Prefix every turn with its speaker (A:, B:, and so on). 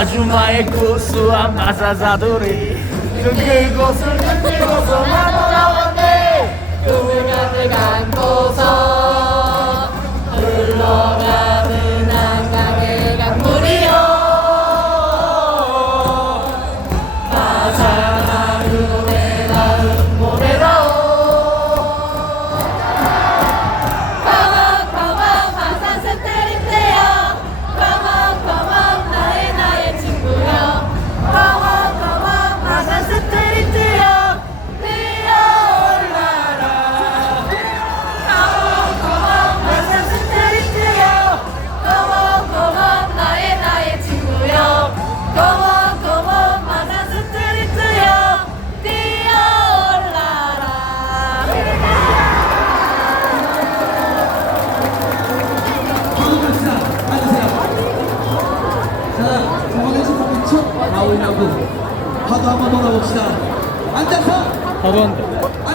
A: 아줌마의 구수한 마사사돌이 그 그곳을 흔들고서 나 돌아왔네.
B: 꿈을 가득 안고서 나올
C: 여분 하도 한번 돌아봅시다. 앉아서.
A: 바로 한다